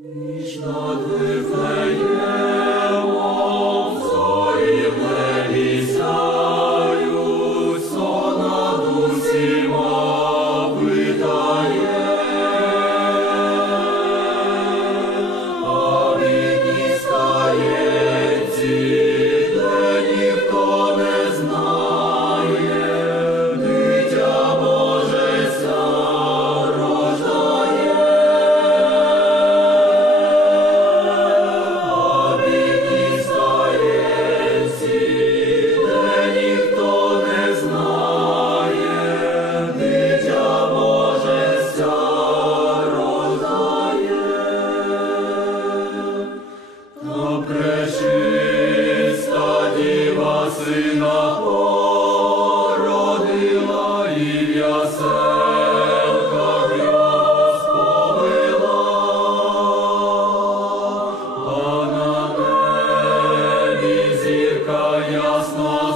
Nici not vârfăie. Пречиста діва сина породила і в'яселка гряз побила, а зірка ясна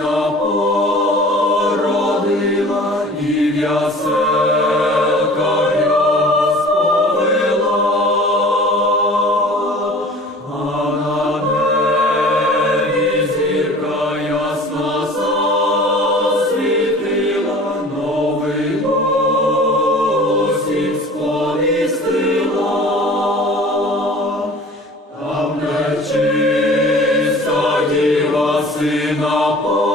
Марина породила і в'ясека сповила, а на небі зірка ясна засвітила, новину всім сповістила, там речі. Сина Бога.